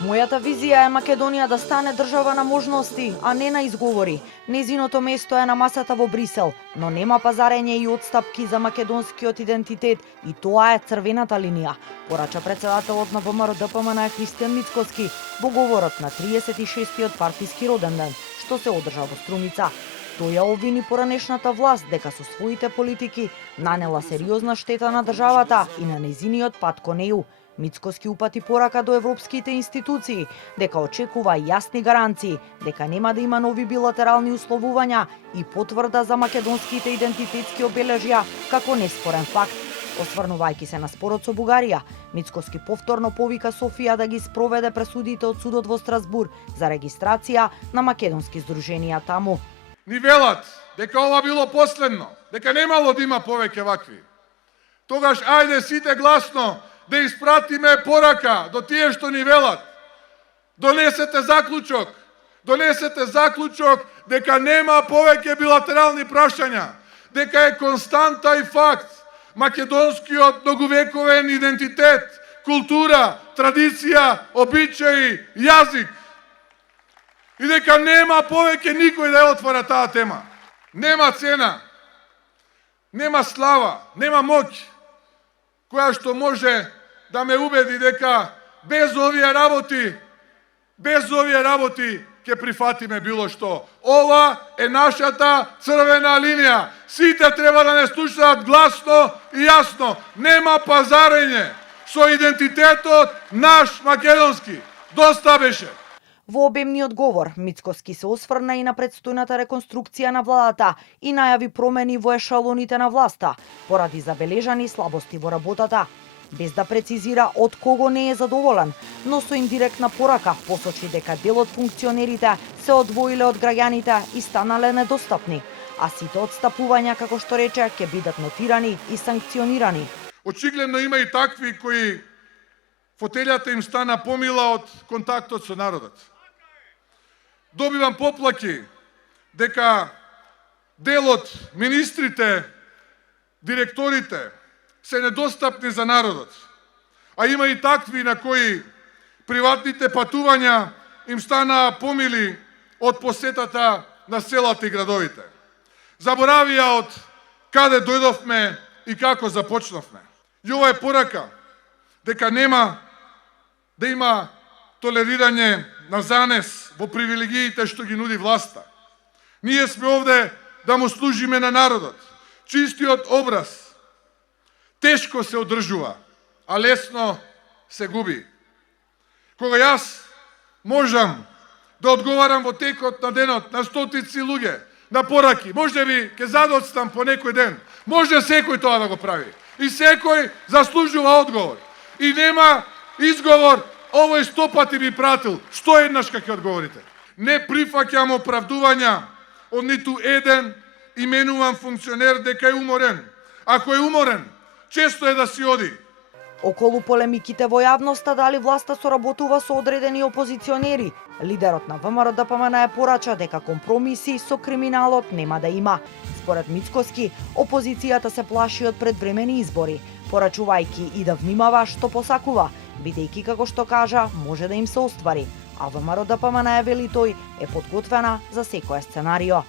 Мојата визија е Македонија да стане држава на можности, а не на изговори. Незиното место е на масата во Брисел, но нема пазарење и отстапки за македонскиот идентитет и тоа е црвената линија, порача председателот на ВМРО-ДПМН Христијан Мицкоски во говорот на 36-тиот партиски роденден, што се одржа во Струмица. Тој ја обвини поранешната власт дека со своите политики нанела сериозна штета на државата и на незиниот пат кон ЕУ. Мицкоски упати порака до европските институции дека очекува јасни гаранции дека нема да има нови билатерални условувања и потврда за македонските идентитетски обележја како неспорен факт. Осврнувајќи се на спорот со Бугарија, Мицкоски повторно повика Софија да ги спроведе пресудите од судот во Страсбур за регистрација на македонски здруженија таму. Ни велат дека ова било последно, дека немало да има повеќе вакви. Тогаш ајде сите гласно да испратиме порака до тие што ни велат. Донесете заклучок дека нема повеќе билатерални прашања, дека е константа и факт македонскиот многовековен идентитет, култура, традиција, обичаи, јазик. И дека нема повеќе никој да ја отвора таа тема. Нема цена, нема слава, нема моќ која што може да ме убеди дека без овие работи ќе прифатиме било што. Ова е нашата црвена линија. Сите треба да не слушаат гласно и јасно. Нема пазарење со идентитетот наш македонски. Доста беше. Во обемниот говор, Мицкоски се осврна и на предстојната реконструкција на владата и најави промени во ешалоните на власта, поради забележани слабости во работата. Без да прецизира од кого не е задоволен, но со индиректна порака посочи дека дел од функционерите се одвоиле од граѓаните и станале недостапни, а сите отстапувања, како што рече, ќе бидат нотирани и санкционирани. Очигледно има и такви кои фотелјата им стана помила од контактот со народот. Добивам поплаки дека дел од министрите, директорите се недостапни за народот. А има и такви на кои приватните патувања им станаа помили од посетата на селата и градовите. Заборавија од каде дојдовме и како започнавме. И ова е порака дека нема да има толерирање на занес во привилегиите што ги нуди власта. Ние сме овде да му служиме на народот. Чистиот образ тешко се одржува, а лесно се губи. Кога јас можам да одговарам во текот на денот на стотици луѓе, на пораки, може би ќе задоцтам по некој ден, може секој тоа да го прави. И секој заслужува одговор. И нема изговор, овој 100 пати би пратил, 101 ќе одговорите. Не прифаќам оправдувања од ниту еден именуван функционер дека е уморен. Ако е уморен, често е да си оди. Околу полемиките во јавноста дали власта соработува со одредени опозиционери, лидерот на ВМРО-ДПМН порача дека компромиси со криминалот нема да има. Според Мицкоски, опозицијата се плаши од предвремени избори, порачувајќи и да внимава што посакува, бидејќи како што кажа, може да им се оствари, а ВМРО-ДПМН, вели тој, е подготвена за секое сценарио.